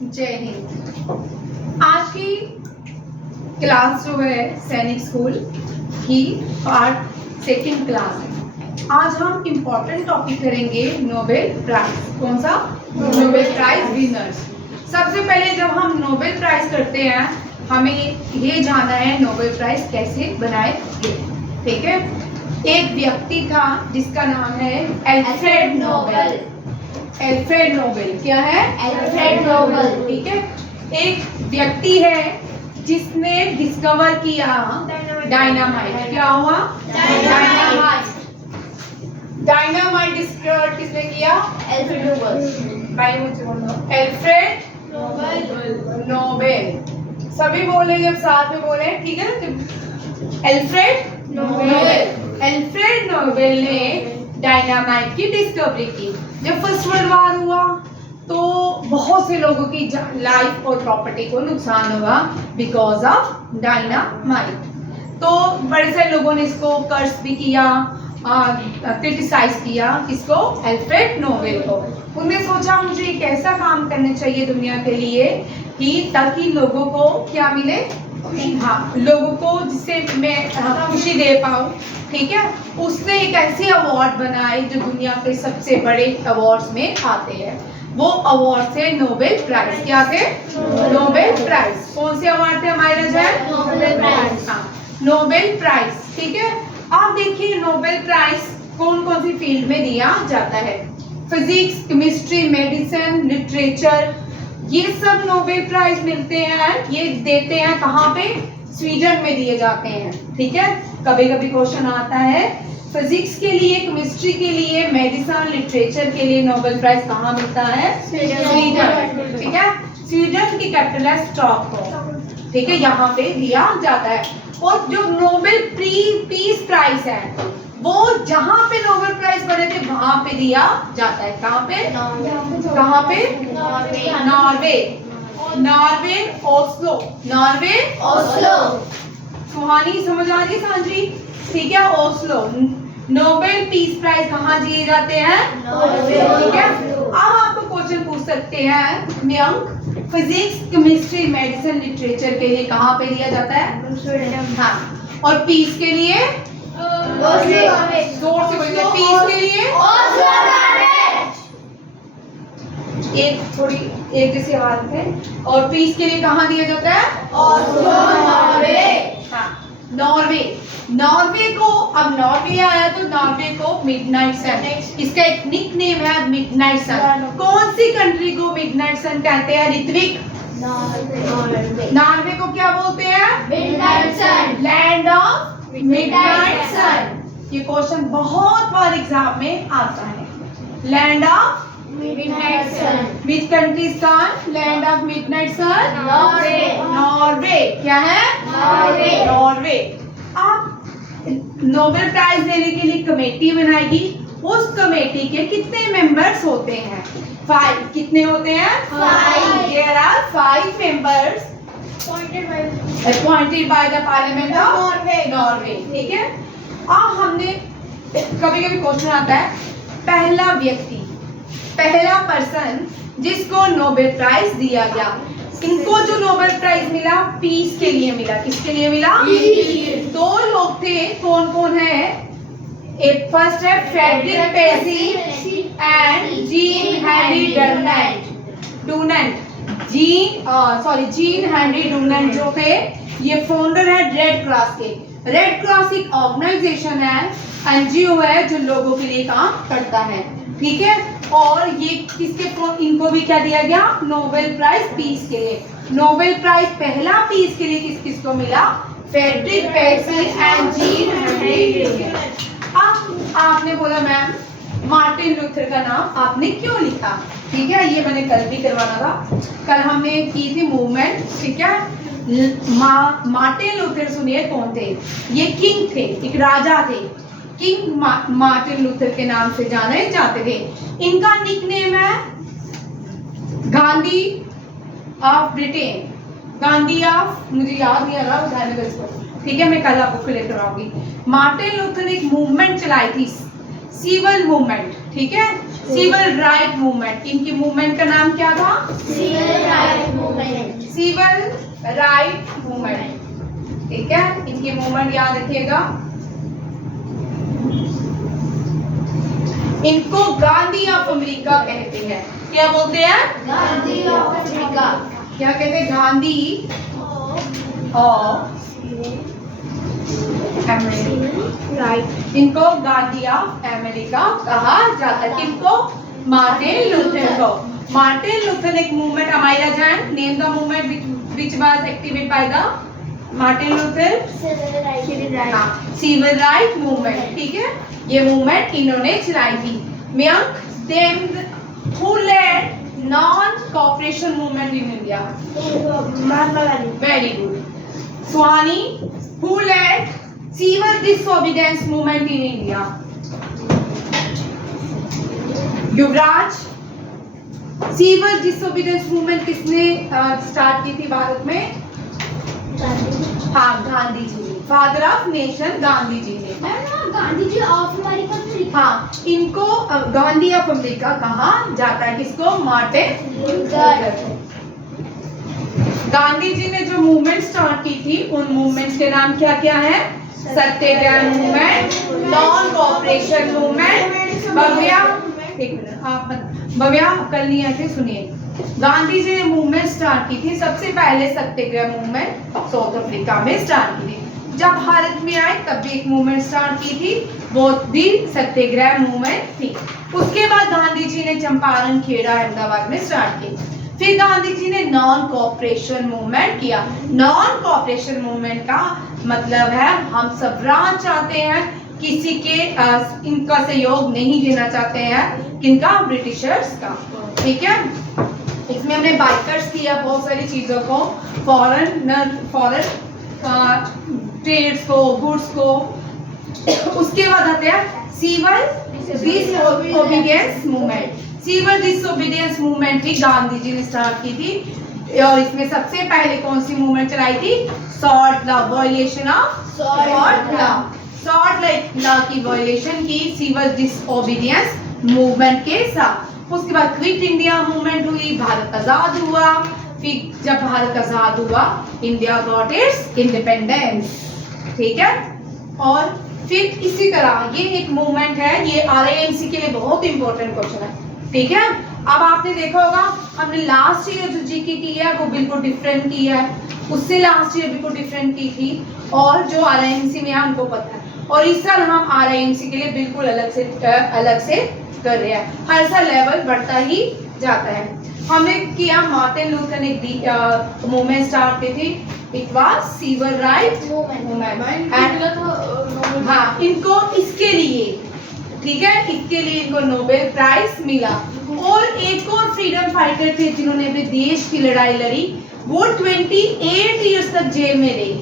जय हिंद। आज की क्लास जो है सैनिक स्कूल की पार्ट सेकंड क्लास है। आज हम इम्पोर्टेंट टॉपिक करेंगे नोबेल प्राइज। कौन सा? Nobel prize winners. सबसे पहले जब हम नोबेल प्राइज करते हैं हमें ये जानना है नोबेल प्राइज कैसे बनाए गए। ठीक है, एक व्यक्ति था जिसका नाम है अल्फ्रेड नोबेल। अल्फ्रेड नोबेल क्या है? Alfred Nobel. ठीक है, एक व्यक्ति है जिसने डिस्कवर किया डायनामाइट। क्या हुआ? डायनामाइट डिस्कवर किसने किया? Alfred Nobel. भाई मुझे बोलो। Alfred Nobel. सभी बोले जब साथ में बोले, ठीक है ना? Alfred Nobel. अल्फ्रेड नोबेल ने डायनामाइट की डिस्कवरी की। जब फर्स्ट वर्ल्ड वॉर हुआ तो बहुत से लोगों की लाइफ और प्रॉपर्टी को नुकसान हुआ बिकॉज ऑफ डायनामाइट। तो बड़े सारे लोगों ने इसको कर्स भी किया, क्रिटिसाइज किया किसको? अल्फ्रेड नोबेल को। उन्होंने सोचा मुझे एक ऐसा काम करना चाहिए दुनिया के लिए कि ताकि लोगों को क्या मिले? हाँ, लोगों को जिससे मैं खुशी दे पाऊँ। ठीक है, उसने एक ऐसे अवार्ड बनाए जो दुनिया के सबसे बड़े अवार्ड्स में आते हैं। वो अवार्ड थे नोबेल प्राइज। क्या थे? Nobel prize. कौन से अवार्ड थे हमारे रजाय? Nobel Prize. हाँ, नोबेल प्राइज। ठीक है, आप देखिए नोबेल प्राइज कौन कौन सी फील्ड में दिया जाता है? फिजिक्स, केमिस्ट्री, मेडिसिन, लिटरेचर, ये सब नोबेल प्राइज मिलते हैं। ये देते हैं कहाँ पे? स्वीडन में दिए जाते हैं। ठीक है, कभी कभी क्वेश्चन आता है फिजिक्स के लिए, केमिस्ट्री के लिए, मेडिसिन, लिटरेचर के लिए नोबेल प्राइज कहाँ मिलता है? स्वीडन। ठीक है, स्वीडन की कैपिटल है स्टॉकहोम। ठीक है, यहाँ पे दिया जाता है। और जो नोबेल पीस प्राइज है वो जहाँ पे नोबेल प्राइज बने थे वहां पे दिया जाता है। कहाँ पे? कहाँ पे? Norway. Norway, Oslo. Norway, Oslo. Suhani समझ आ रही सांझी? ठीक है, ओस्लो। नोबेल पीस प्राइज कहाँ दिए जाते हैं? ठीक है, अब आपको क्वेश्चन पूछ सकते हैं Mayank, physics, chemistry, medicine, literature के लिए कहाँ पे दिया जाता है? हाँ, और पीस के लिए? जोर से बोलिए। पीस के लिए? एक जैसी आवाज है। और पीस के लिए कहाँ दिया जाता है? हाँ, नॉर्वे। नॉर्वे को, अब नॉर्वे आया तो नॉर्वे को मिडनाइट सन, इसका एक निक नेम है मिडनाइट सन। कौन सी कंट्री को मिडनाइट सन कहते हैं ऋत्विक? नॉर्वे को क्या बोलते हैं? Midnight sun. Land of midnight sun. ये क्वेश्चन बहुत बार एग्जाम में आता है। Land of midnight sun. Which country is called land of midnight sun? Norway. Norway. क्या है? नॉर्वे। नॉर्वे। आप नोबेल प्राइज देने के लिए कमेटी बनाएगी। उस कमेटी के कितने मेंबर्स होते हैं? 5। कितने होते हैं? 5। There are 5 members appointed by the Parliament of Norway। ठीक है, अब हमने कभी कभी क्वेश्चन आता है पहला व्यक्ति, पहला पर्सन जिसको नोबेल प्राइज दिया गया। इनको जो नोबेल प्राइज मिला पीस के लिए मिला। किसके लिए मिला? दो लोग थे। कौन कौन है? एक फर्स्ट है Frederic Passy and Jean Henri Dunant. Jean Henri Dunant जो थे ये फाउंडर है रेड क्रॉस के। रेड क्रॉस एक ऑर्गेनाइजेशन है, एनजीओ है जो लोगों के लिए काम करता है। ठीक है, और ये इनको भी क्या दिया गया? नोबेल प्राइज पीस के लिए। नोबेल प्राइज पहला पीस के लिए किस किस को मिला? Frederic Passy and Jean Henri Dunant. अब आपने बोला मैम मार्टिन लूथर का नाम आपने क्यों लिखा? ठीक है, ये मैंने कल भी करवाना था। कल हमने की थी मूवमेंट। ठीक है, मार्टिन लूथर सुनिए कौन थे? ये किंग थे, एक राजा थे। किंग मार्टिन लूथर के नाम से जाने जाते थे। इनका निकनेम है Gandhi of Britain. Gandhi of, मुझे याद नहीं आ रहा, बताने को इसको। ठीक है, मैं कल आपको क्लियर करवाऊंगी। मार्टिन लूथर ने एक मूवमेंट चलाई थी, सिविल मूवमेंट। ठीक है, सिविल राइट मूवमेंट। इनकी मूवमेंट का नाम क्या था? सिविल राइट राइट मूवमेंट, ठीक है। इनकी मूवमेंट याद रखिएगा। इनको गांधी ऑफ अमेरिका कहते हैं। क्या बोलते हैं? Gandhi of Africa. क्या कहते हैं? Gandhi of America. राइट। इनको गांधी ऑफ अमेरिका कहा जाता है। किनको? मार्टिन लूथर को। मार्टिन लूथर एक movement, Amaira Jain, name the movement which was activated by the Martin Luther. Civil right movement, ठीक है। ये मूवमेंट इन्होंने चलाई थी। Mayank them who led non cooperation movement in India? Mahatma Gandhi. Very good. Swani, who led civil disobedience movement in India? Yuvraj, civil disobedience movement किसने start की थी भारत में? हाँ, Gandhi ji, father of nation Gandhi ji ने। Gandhi ji of America. हाँ, इनको गांधी ऑफ अमेरिका कहा जाता है। किसको? Martin Luther. गांधी जी ने जो मूवमेंट स्टार्ट की थी उन मूवमेंट्स के नाम क्या क्या है? Satyagraha movement, non cooperation movement. Bhavya, एक मिनट, आप भव्या कल नहीं आए थे, सुनिए। गांधी जी ने मूवमेंट स्टार्ट की थी सबसे पहले सत्याग्रह मूवमेंट साउथ अफ्रीका में स्टार्ट की थी। जब भारत में आए तब भी एक मूवमेंट स्टार्ट की थी, वो भी सत्याग्रह मूवमेंट थी। उसके बाद गांधी जी ने चंपारण, खेड़ा, अहमदाबाद में स्टार्ट की। फिर गांधी जी ने नॉन कोऑपरेशन मूवमेंट किया। नॉन कोऑपरेशन मूवमेंट का मतलब है हम सब राज चाहते हैं, किसी के इनका सहयोग नहीं देना चाहते हैं, किनका? ब्रिटिशर्स का, ठीक है। इसमें हमने बाइकर्स किया बहुत सारी चीजों को, फॉरेन ट्रेड्स को, गुड्स को। उसके बाद आते हैं civil disobedience movement. Civil disobedience movement भी गांधी जी ने स्टार्ट की थी और इसमें सबसे पहले कौन सी मूवमेंट चलाई थी? Salt law, violation of salt law. Salt law की वायलेशन की सिविल डिसोबीडियंस मूवमेंट के साथ। उसके बाद क्विट इंडिया मूवमेंट हुई, भारत आजाद हुआ। फिर जब भारत आजाद हुआ, इंडिया गॉट इट्स इंडिपेंडेंस, ठीक है। और फिर इसी तरह ये एक मूवमेंट है, ये RIMC के लिए बहुत इंपॉर्टेंट क्वेश्चन है, ठीक है। अब आपने देखा होगा हमने लास्ट ईयर जो जीके की है वो बिल्कुल डिफरेंट की है, उससे लास्ट ईयर बिल्कुल डिफरेंट की थी, और जो RIMC में है हमको पता है। और इस साल हम RIMC के लिए बिल्कुल अलग से कर रहे हैं। हर साल लेवल बढ़ता ही जाता है। हमने किया मार्टिन लूथर ने मूवमेंट स्टार्ट की थी, it was civil right movement. हाँ, इनको इसके लिए, ठीक है, इसके लिए इनको नोबेल प्राइज मिला। और एक और फ्रीडम फाइटर थे जिन्होंने अपने देश की लड़ाई लड़ी, वो 28 इयर्स तक जेल में रही।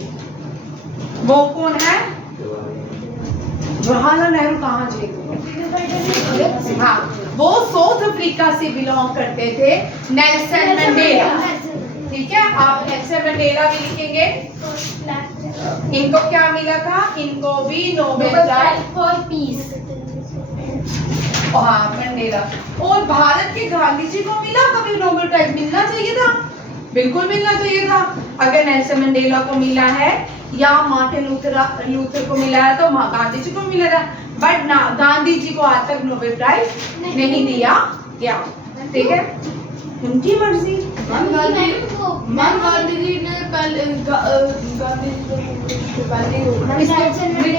वो कौन है? जवाहरलाल नेहरू। कहाँ जेल में? हाँ, वो साउथ अफ्रीका से बिलोंग करते थे, नेल्सन मंडेला, ठीक है। आप नेल्सन मंडेला भी लिखेंगे। इनको क्या मिला था? इनको भी नोबेल प्राइज फॉर पीस। हाँ, मंडेला। और भारत के गांधी जी को मिला कभी नोबेल प्राइज? मिलना चाहिए था, बिल्कुल मिलना चाहिए था। अगर नेल्सन मंडेला को मिला है या मार्टिन लूथर को मिला है तो गांधी जी को मिला था, बट ना, गांधी जी को आज तक नोबेल प्राइज नहीं दिया गया, ठीक है। उनकी मर्जी। गांधी जी ने पहले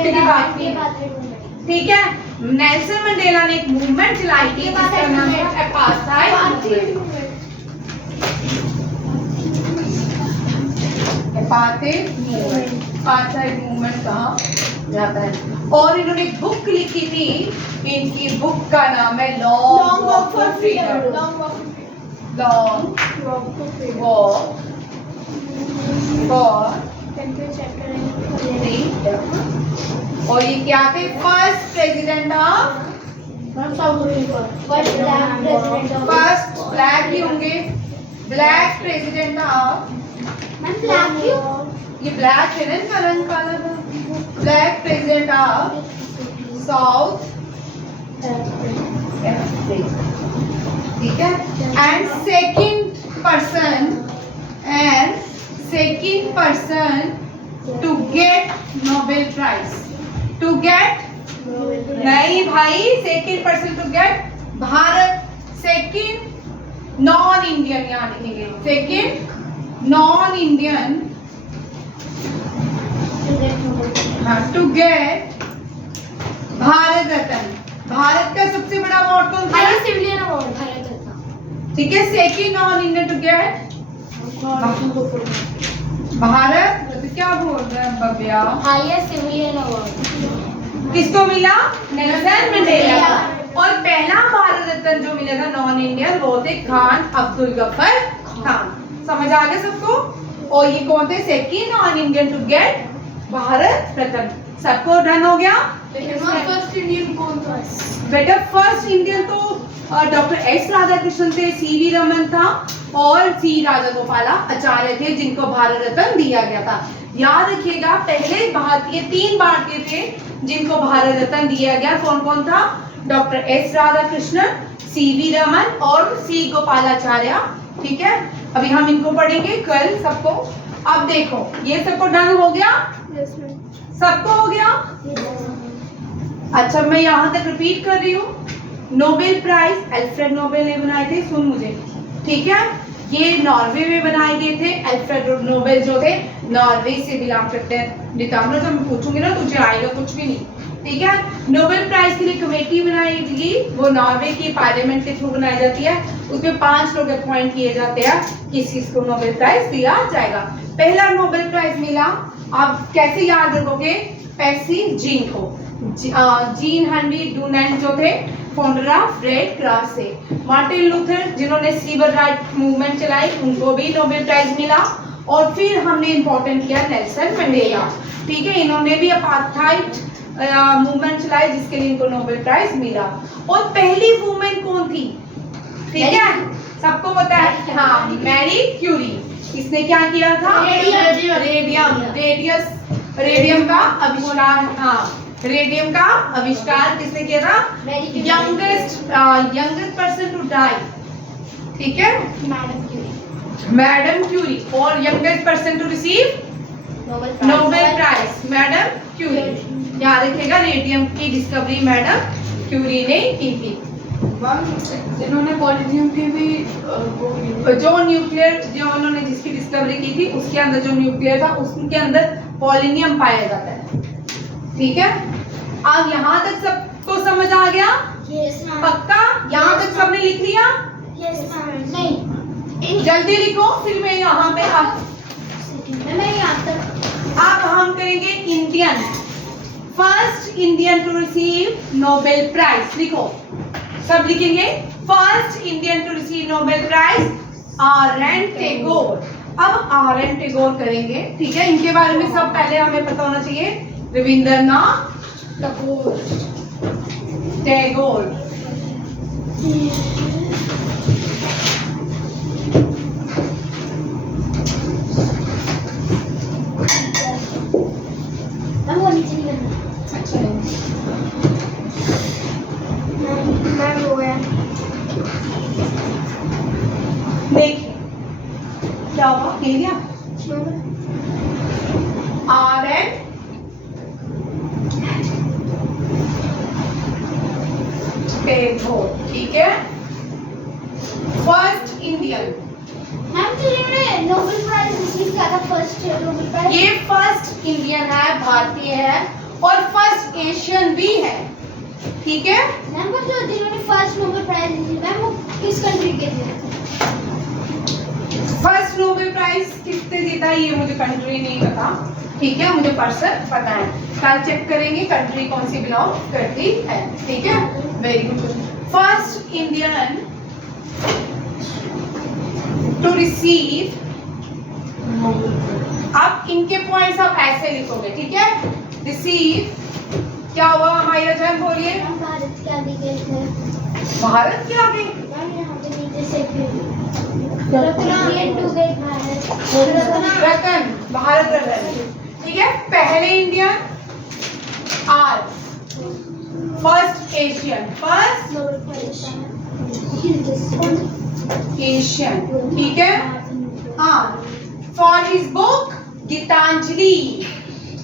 की बात की, ठीक है। नेल्सन मंडेला ने एक मूवमेंट चलाई थी जिसका नाम है अपार्थाइड मूवमेंट कहा जाता है। और इन्होंने एक बुक लिखी थी, इनकी बुक का नाम है long walk for freedom. Long walk for freedom. और ये क्या थे? First president of first black ही होंगे, ब्लैक प्रेसिडेंट ऑफ, ये ब्लैक है ना, इनका रंग काला था। Black president of South Africa, ठीक है। And second second person to get Nobel Prize. To get नहीं भाई, second person to get Bharat, second non Indian, यहाँ लिखेंगे second non Indian to get Bharat रत्न। भारत का सबसे बड़ा अवार्ड कौन सा है? Civilian award Bharat Ratna. ठीक है, second non Indian to get Bharat, तो क्या बोल रहे हैं बबिया? हाईएस्ट सिविलियन अवार्ड किसको मिला? Nelson Mandela. और पहला भारत रत्न जो मिला था नॉन इंडियन वो थे खान अब्दुल गफर खान। समझ आ गया सबको? और ये कौन थे? Second non Indian to get Bharat Ratna. सबको डन हो गया? फर्स्ट इंडियन कौन था? बेटा फर्स्ट इंडियन तो डॉक्टर एस राधाकृष्णन थे, सीवी रमन था और सी राजागोपालाचार्य थे जिनको भारत रत्न दिया गया था। याद रखिएगा पहले भारतीय, 3 भारतीय थे जिनको भारत रत्न दिया गया। कौन कौन था? Doctor S Radhakrishnan, CV Raman और सी गोपालाचार्य। ठीक है, अभी हम इनको पढ़ेंगे कल सबको। अब देखो ये सबको डन हो गया? सबको हो गया? अच्छा मैं यहाँ तक रिपीट कर रही हूँ। नोबेल प्राइज अल्फ्रेड नोबेल ने बनाए थे, सुन मुझे, ठीक है? ये नॉर्वे में बनाए गए थे। अल्फ्रेड नोबेल जो थे नॉर्वे से बिलोंग करते हैं। रितामरा जब मैं पूछूंगी ना तुझे आएगा कुछ भी नहीं, ठीक है? नोबेल प्राइज के लिए कमेटी बनाई गई, वो नॉर्वे की पार्लियामेंट के थ्रू बनाई जाती है। उसमें 5 लोग अपॉइंट किए जाते हैं किस चीज को नोबेल प्राइज दिया जाएगा। पहला नोबेल प्राइज मिला, आप कैसे याद रखोगे? पैसी जीन को। जीन हेनरी डुनेंट जो थे फाउंडर ऑफ रेड क्रॉस से। मार्टिन लूथर जिन्होंने सिविल राइट मूवमेंट चलाई उनको भी नोबेल प्राइज मिला। और फिर हमने इंपॉर्टेंट किया नेल्सन मंडेला, ठीक है? इन्होंने भी अपार्थाइड मूवमेंट चलाई जिसके लिए इनको नोबेल प्राइज मिला। और पहली वुमेन कौन थी? ठीक है, सबको पता है, हाँ, मैरी क्यूरी। इसने क्या किया था? रेडियम का आविष्कार। हाँ, रेडियम का आविष्कार किसने किया था? यंगेस्ट पर्सन टू डाई, ठीक है? Madam Curie. और youngest person to receive Nobel Prize madam Curie. याद रखिएगा रेडियम की डिस्कवरी मैडम क्यूरी ने की थी। जिन्होंने पॉलीथीन की भी जो न्यूक्लियर, जो उन्होंने जिसकी डिस्कवरी की थी उसके अंदर जो न्यूक्लियर था उसके अंदर पोलिनियम पाया जाता है, ठीक है? अब यहाँ तक सबको समझ आ गया? पक्का? यहाँ तक सबने लिख लिया? नहीं, जल्दी लिखो फिर मैं यहाँ पे अब हम करेंगे Indian, first Indian to receive Nobel prize. लिखो, सब लिखेंगे। First Indian to receive Nobel prize R N. Tagore. अब आर.एन. टैगोर करेंगे, ठीक है? इनके बारे में सब पहले हमें पता होना चाहिए। रविंद्रनाथ टैगोर। अच्छा देखिए क्या हुआ, कह दिया? आर.एन. टैगोर, ठीक है? First Indian. मैम जिन्होंने नोबेल प्राइज रिसीव किया था, फर्स्ट नोबेल प्राइज, ये फर्स्ट इंडियन है, भारतीय है और फर्स्ट एशियन भी है, ठीक है? मैम पर जो जिन्होंने फर्स्ट नोबेल प्राइज रिसीव किया वो किस कंट्री के थे? फर्स्ट नोबेल प्राइज किसने जीता ये मुझे कंट्री नहीं पता, ठीक है? मुझे पर्सन पता है। कल चेक करेंगे कंट्री कौन सी बिलोंग करती है, ठीक है? Very good. First Indian to receive, अब इनके पॉइंट्स आप ऐसे लिखोगे, ठीक है? रिसीव क्या हुआ हमारी जन, बोलिए। भारत के आगे गए थे। भारत के आगे? मैम यहाँ पे नीचे से रत्न भारत रत्न, ठीक है? पहले इंडियन आर, फर्स्ट एशियन, फर्स्ट एशियन, ठीक है? हाँ, for his book Gitanjali.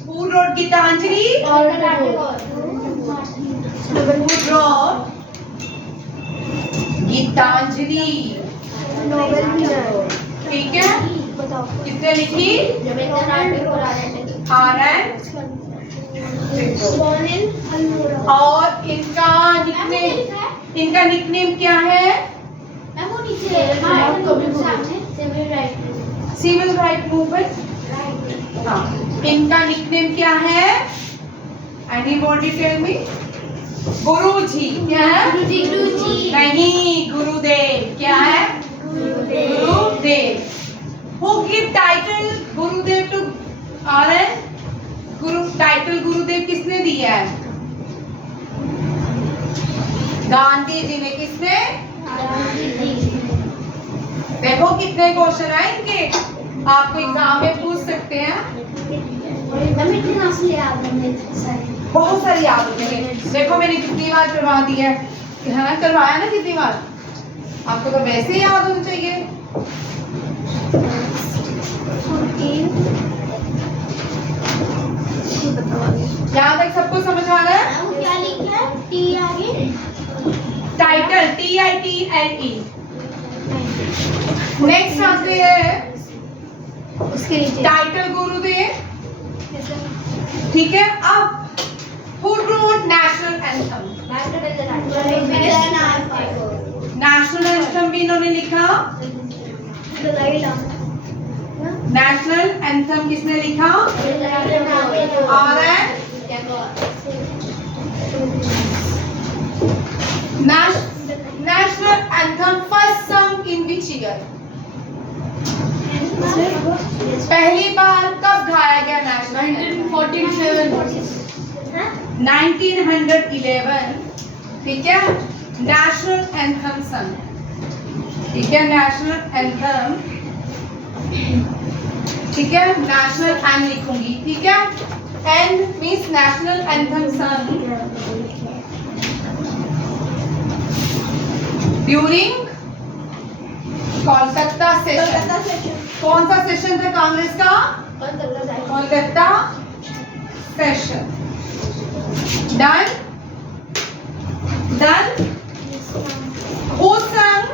Who wrote Gitanjali? Who wrote Gitanjali? ठीक है, किसने लिखी? आर.एन. और इनका निकनेम क्या है? Civil right movement. हाँ, इनका निकनेम क्या है? Anybody tell me? गुरुजी। क्या है? गुरुजी। नहीं, गुरुदेव। क्या है? गुरुदेव। Who give title Gurudev to R.N.? Title गुरुदेव किसने दिया है? गांधी जी ने। किसने? देखो कितने क्वेश्चन आए इनके, आपको एग्जाम में पूछ सकते हैं। बहुत सारी याद होते हैं। देखो मैंने कितनी बार करवा दिया है, करवाया ना कितनी बार, आपको तो वैसे ही याद होना चाहिए। यहाँ तक सबको समझ आ रहा है? क्या लिखा है? टी आगे टाइटल TITLE। नेक्स्ट आते हैं उसके नीचे टाइटल गुरुदेव। ठीक है, अब who wrote national anthem? National anthem भी इन्होंने लिखा। नेशनल एंथम किसने लिखा? R.N. National anthem first sung in which year? पहली बार कब गाया गया नेशनल? 1911। ठीक है, नेशनल एंथम सन। ठीक है, नेशनल एंथम। ठीक है, नेशनल एंड लिखूंगी। ठीक है, and means national anthem sung during Kolkata session. कौन सा सेशन था कांग्रेस का? Kolkata session. Done. Who sang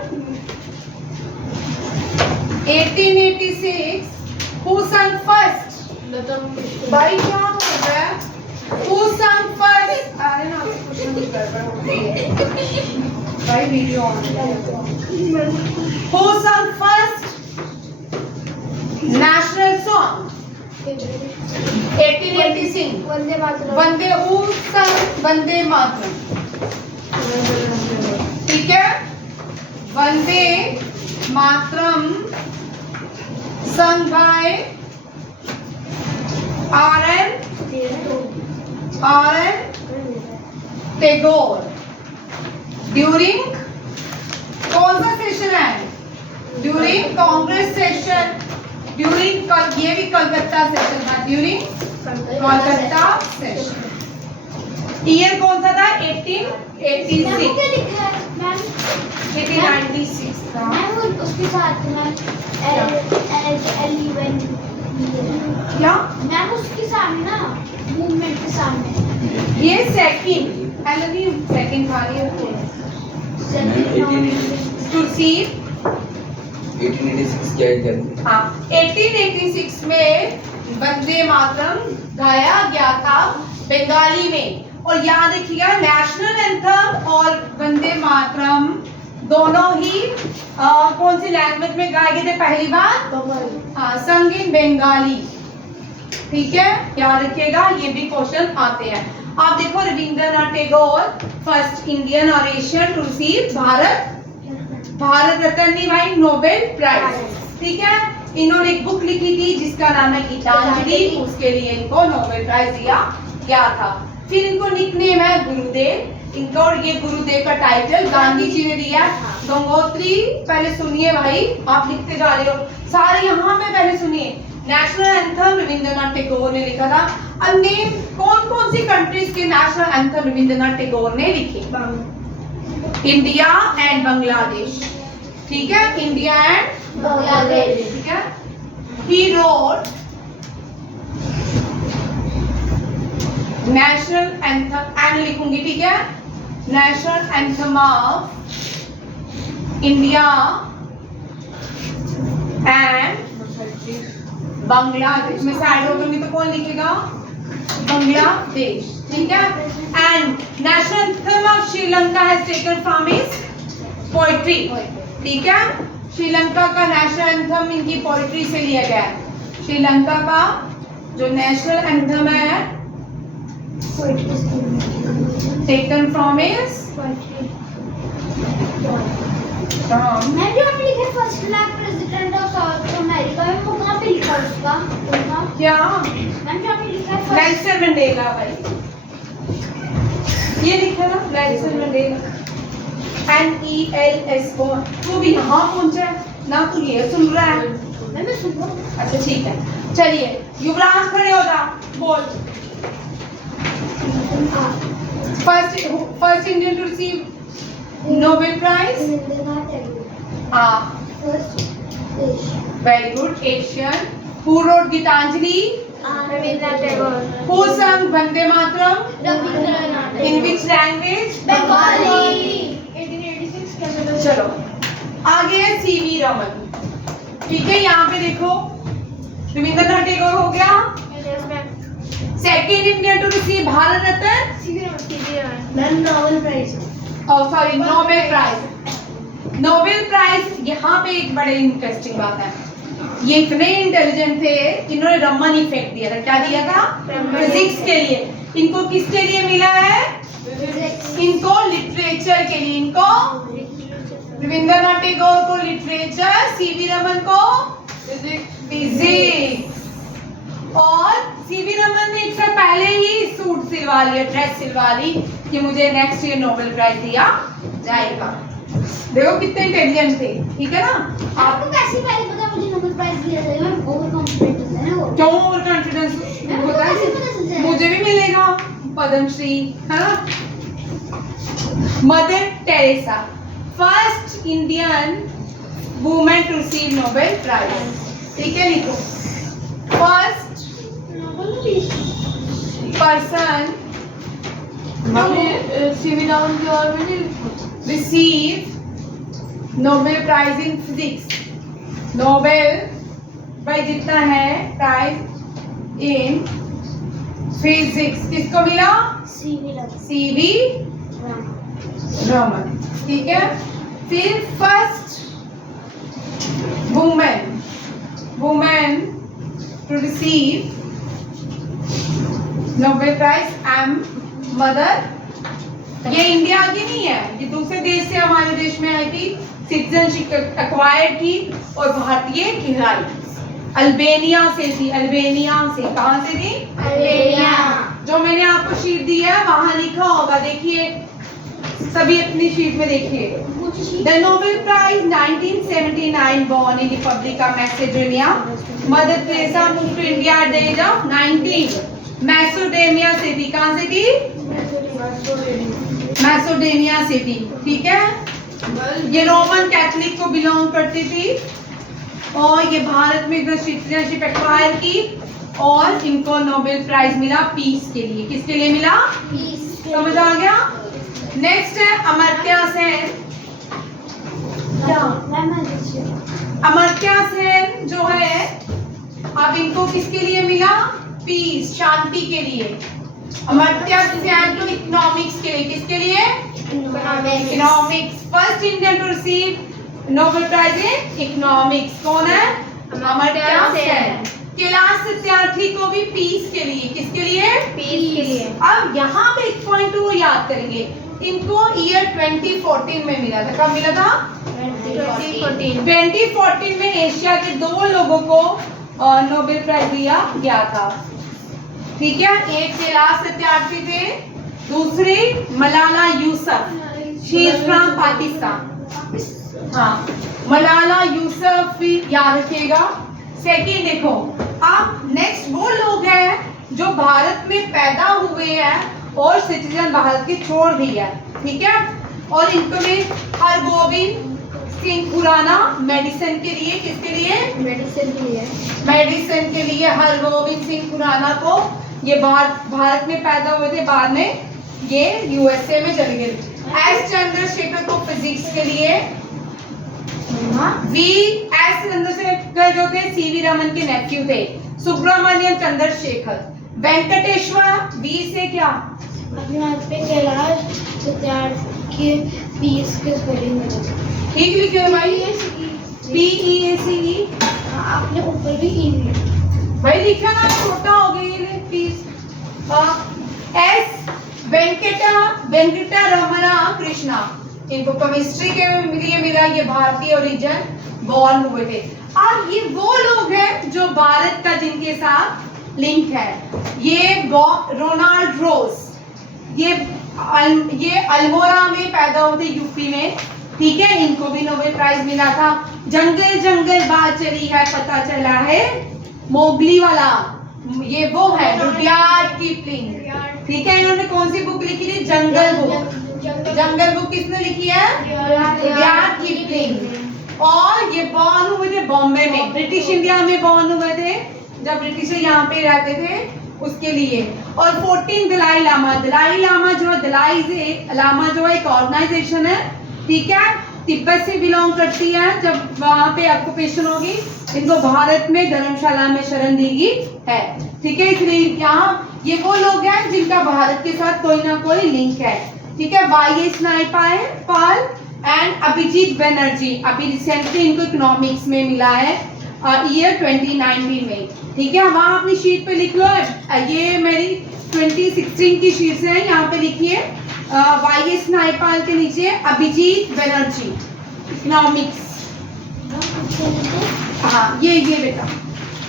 1886? Who sang first? भाई क्या हो रहा है? Who sang first? अरे ना क्वेश्चन गड़बड़ होती है भाई, वीडियो ऑन है। Who sang first national song? 1886 Vande. Who sang Vande Mataram? ठीक है, Vande Mataram sung by R.N. Tagore during कौन सा सेशन है? During Congress session. ड्यूरिंग ये भी कलकत्ता सेशन था। During Calcutta session. ईयर कौन सा था? 1886। 1896 था। उसके साथ क्या मैम उसके सामने ना मूवमेंट के सामने ये सेकंड था ये कुर्सी। 1886 क्या है? हाँ, 1886 में वंदे मातरम गाया गया था बंगाली में। और याद रखिएगा, नेशनल एंथम और वंदे मातरम दोनों ही कौन सी लैंग्वेज में गाए गए थे पहली बार? हाँ, संग इन बंगाली। ठीक है, याद रखिएगा, ये भी क्वेश्चन आते हैं। आप देखो, रविंद्रनाथ टैगोर फर्स्ट इंडियन और एशियन टू रिसीव भारत रत्न भाई नोबेल प्राइज। ठीक है, इन्होंने एक बुक लिखी थी जिसका नाम है गीतांजलि, उसके लिए इनको नोबेल प्राइज दिया गया था। फिर इनको निकनेम है गुरुदेव इनका, और ये गुरुदेव का टाइटल गांधी जी ने दिया। गंगोत्री पहले सुनिए भाई, आप लिखते जा रहे हो सारे, यहाँ पे पहले सुनिए। नेशनल एंथम रविंद्रनाथ टैगोर ने लिखा था। अब नेम कौन सी कंट्रीज के नेशनल एंथम रविंद्रनाथ टैगोर ने लिखे? India and Bangladesh. ठीक है, इंडिया एंड बांग्लादेश। ठीक है, he wrote national anthem, and लिखूंगी, ठीक है, national anthem of India and Bangladesh. मैं साइड हो दूंगी तो कौन लिखेगा? बांग्लादेश, ठीक है। And national anthem of Sri Lanka has taken from his poetry, ठीक है। श्रीलंका का नेशनल एंथम इनकी पोएट्री से लिया गया है। श्रीलंका का जो नेशनल एंथम है टेकन फ्रॉम हिज मैं जो आपने लिखा first black president of south America में वो कहाँ पे लिखा उसका? क्या? मैम जो आपने लिखा है नेल्सन मंडेला भाई, ये लिखा ना नेल्सन मंडेला, NELSO। तू भी यहाँ पहुँचा है ना, तू ये सुन रहा है? मैं सुन रहा हूँ। अच्छा ठीक है, चलिए युवराज खड़े हो जा, बोल। First Indian to receive Nobel prize? Very good. Asian. Who wrote Gitanjali? Rabindranath Tagore. Who sang Vande Mataram? Rabindranath. In which language? Bengali. 1886 के अंदर। चलो आगे है CV रमन, ठीक है। यहाँ पे देखो रविंद्रनाथ टैगोर हो गया। Second Indian to receive Bharat Ratna? Ma'am Nobel prize. Sorry Nobel prize. Nobel prize यहाँ पे एक बड़े इंटरेस्टिंग बात है, ये इतने इंटेलिजेंट थे जिन्होंने रमन इफेक्ट दिया था। क्या दिया था? फिजिक्स के लिए। इनको किसके लिए मिला है? इनको लिटरेचर के लिए। इनको रविंद्रनाथ टैगोर को लिटरेचर, CV रमन को फिजिक्स। और CV रमन ने एक साल पहले ही सूट सिलवा लिया, ड्रेस सिलवा ली कि मुझे नेक्स्ट ईयर नोबेल प्राइज दिया जाएगा। देखो कितने इंटेलिजेंट थे, ठीक है ना। आपको कैसे पहले पता मुझे नोबेल प्राइज दिया जाएगा? मैं ओवर कॉन्फिडेंट है ना वो। क्यों ओवर कॉन्फिडेंस होता है? मुझे भी मिलेगा पद्मश्री, है ना। Mother Teresa, first Indian women to receive Nobel prize, ठीक है। लिखो फर्स्ट पर्सन CV राउंड के और में नहीं receive Nobel Prize in Physics। Nobel भाई जितना है प्राइज इन फिजिक्स किसको मिला? CV रमन, ठीक है। फिर first women to receive Nobel prize mother. ये इंडिया की नहीं है, ये दूसरे देश से हमारे देश में आई थी, सिटीजनशिप एक्वायर्ड की और भारतीय कहलाई। अल्बेनिया से थी, अल्बेनिया से। कहाँ से थी? अल्बेनिया। जो मैंने आपको शीट दी है वहां लिखा होगा, देखिए सभी अपनी शीट में देखिए। The Nobel prize 1979 born in Republic of Macedonia. Mother Teresa moved to India at the age of 19। Macedonia से थी। कहाँ से थी? मैसेडोनिया से थी, ठीक है। ये रोमन कैथोलिक को बिलोंग करती थी और ये भारत में सिटीजनशिप एक्वायर की और इनको नोबेल प्राइज मिला पीस के लिए। किसके लिए मिला? समझ आ गया। नेक्स्ट है अमर्त्य सेन। अमर्त्य सेन जो है, अब इनको किसके लिए मिला? पीस, शांति के लिए। अमर्त्य सेन तो इकोनॉमिक्स के लिए। किसके लिए? Economics. First Indian to receive Nobel prize in economics कौन है? अमर्त्य सेन। कैलाश सत्यार्थी को भी पीस के लिए। किसके लिए? पीस के लिए। अब यहाँ पे एक पॉइंट वो याद करेंगे, इनको ईयर 2014 में मिला था। कब मिला था? 2014 में एशिया के 2 लोगों को नोबेल प्राइज दिया गया था, ठीक है। एक कैलाश सत्यार्थी थे, दूसरी Malala Yusuf, she is from Pakistan. हाँ, मलाला यूसुफ भी याद रखिएगा। सेकंड देखो, अब नेक्स्ट वो लोग हैं जो भारत में पैदा हुए हैं और सिटीजन भारत के छोड़ दी है, ठीक है। और इनको में हरगोविंद सिंह खुराना मेडिसिन के लिए, किसके लिए? मेडिसिन के लिए। मेडिसिन के लिए हरगोविंद सिंह खुराना को, ये भारत में पैदा हुए थे, बाद में ये यूएसए में चले गए। एस चंद्रशेखर को फिजिक्स के लिए, वी एस चंद्रशेखर जो थे सीवी रमन के नेफ्यू थे, सुब्रमण्यम चंद्रशेखर। वेंकटेश्वर वी से क्या? अपने हाथ पे कैलाश सत्यार्थी के पीस के स्पेलिंग में ठीक लिखे हो भाई, PEACE। आपने ऊपर भी ई भाई लिखा ना, छोटा हो गया ये प्लीज। एस वेंकटा रमना कृष्णा, इनको केमिस्ट्री के लिए मिला, ये भारतीय ओरिजिन बॉर्न हुए थे। अब ये वो लोग हैं जो भारत का जिनके साथ लिंक है। ये रोनाल्ड रोज, ये अल्मोड़ा में पैदा हुए थे, यूपी में, ठीक है, इनको भी नोबेल प्राइज मिला था। जंगल जंगल बात चली है, पता चला है मोगली वाला, ये वो है रुडयार्ड किपलिंग, ठीक है। इन्होंने कौन सी बुक लिखी थी? जंगल बुक। जंगल बुक किसने लिखी है? Rudyard Kipling. और ये बॉर्न हुए थे बॉम्बे में, ब्रिटिश इंडिया में बॉर्न हुए थे, जब ब्रिटिशर यहाँ पे रहते थे उसके लिए। और 14 दलाई लामा, दलाई लामा जो एक ऑर्गेनाइजेशन है, ठीक है, तिब्बत से बिलोंग करती है। जब वहाँ पे ऑक्यूपेशन होगी, इनको भारत में धर्मशाला में शरण दी गई है, ठीक है। इसलिए यहाँ ये वो लोग हैं जिनका भारत के साथ कोई ना कोई लिंक है, ठीक है। YS नायपाल एंड अभिजीत बनर्जी, अभी रिसेंटली इनको इकोनॉमिक्स में मिला है ईयर 2019 में, ठीक है। वहाँ अपनी शीट पे लिख लो, ये मेरी 2016 की शीट है, यहाँ पे लिखिए YS नायपाल के नीचे अभिजीत बनर्जी, इकोनॉमिक्स। हाँ ये बेटा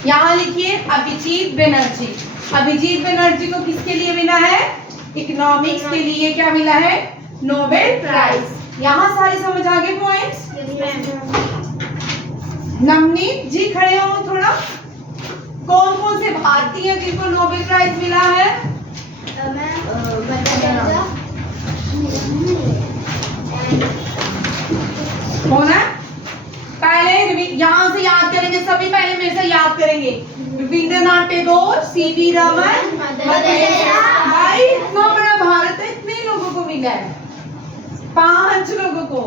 यहाँ लिखिए अभिजीत बनर्जी। अभिजीत बनर्जी को किसके लिए मिला है? इकोनॉमिक्स के लिए क्या मिला है? Nobel prize. यहाँ सारे समझ आ गए पॉइंट्स? नवनीत जी खड़े हो थोड़ा। कौन कौन से भारतीय जिनको नोबेल प्राइज मिला है? कौन है? पहले यहाँ से याद करेंगे सभी, पहले मेरे से याद करेंगे। रविंद्रनाथ टैगोर, सीवी रमन, भाई इतना बड़ा भारत है, इतने लोगों को मिला है, 5 लोगों को।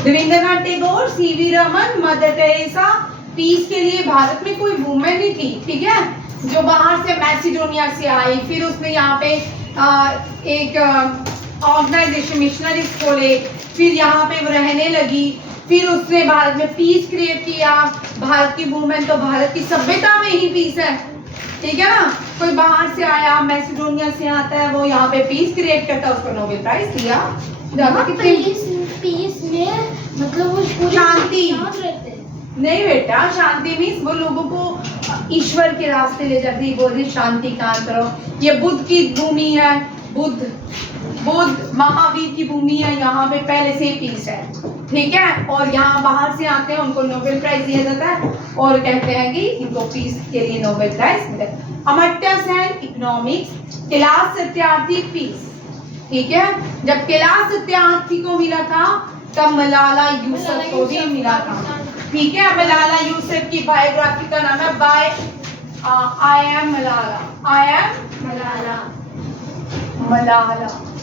Rabindranath Tagore, C V Raman, mother Teresa. Peace के लिए भारत में कोई वुमेन नहीं थी, ठीक है, जो बाहर से मैसिडोनिया से आई, फिर उसने यहाँ पे एक ऑर्गेनाइजेशन मिशनरीज खोले, फिर यहाँ पे वो रहने लगी, फिर उसने भारत में पीस क्रिएट किया। भारत की वुमेन तो भारत की सभ्यता में ही पीस है, ठीक है ना। कोई बाहर से आया, मैसिडोनिया से आता है, वो यहाँ पे पीस क्रिएट करता है, उसको नोबेल प्राइज दिया। पीस में मतलब वो शांति नहीं बेटा, शांति मीन्स वो लोगों को ईश्वर के रास्ते ले जाती है, बोल शांति का करो। ये बुद्ध की भूमि है, बुद्ध महावीर की भूमि है, यहाँ पे पहले से ही पीस है, ठीक है। और यहाँ बाहर से आते हैं, उनको नोबेल प्राइज दिया जाता है और कहते हैं कि इनको पीस के लिए नोबेल प्राइज मिला। अमर्त्य सेन इकोनॉमिक्स, कैलाश सत्यार्थी पीस, ठीक है। जब कैलाश सत्यार्थी को मिला था तब मलाला यूसुफ को भी मिला था, ठीक है। मलाला यूसुफ की बायोग्राफी का नाम है आई एम मलाला,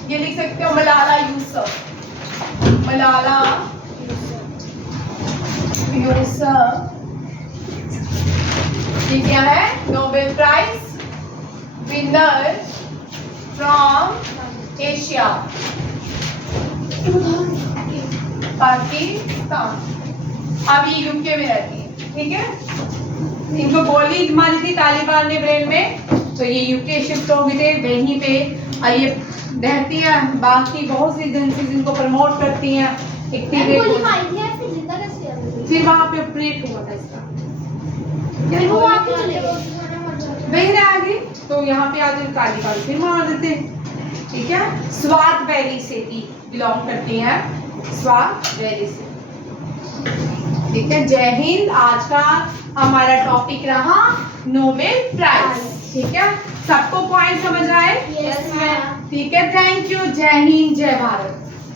ये लिख सकते हो मलाला यूसुफ, ये क्या है? Nobel prize winner from Asia, Pakistan, अभी यूके में रहती है, ठीक है। इनको गोली मारी थी तालिबान ने ब्रेन में, तो ये यूके शिफ्ट हो गए थे, वहीं पे ये रहती है। बाकी बहुत सी एजेंसीज इनको प्रमोट करती हैं, फिर वहाँ पे ऑपरेट हुआ था इसका, वही आ गई, तो यहाँ पे आज तालिबान फिर मार देते हैं, ठीक है। स्वात वैली से भी बिलोंग करती हैं, स्वात वैली से, ठीक है। जय हिंद। आज का हमारा टॉपिक रहा नोबेल प्राइज, ठीक है। सबको पॉइंट समझ आए? Yes ma'am. ठीक है, थैंक यू। जय हिंद, जय भारत।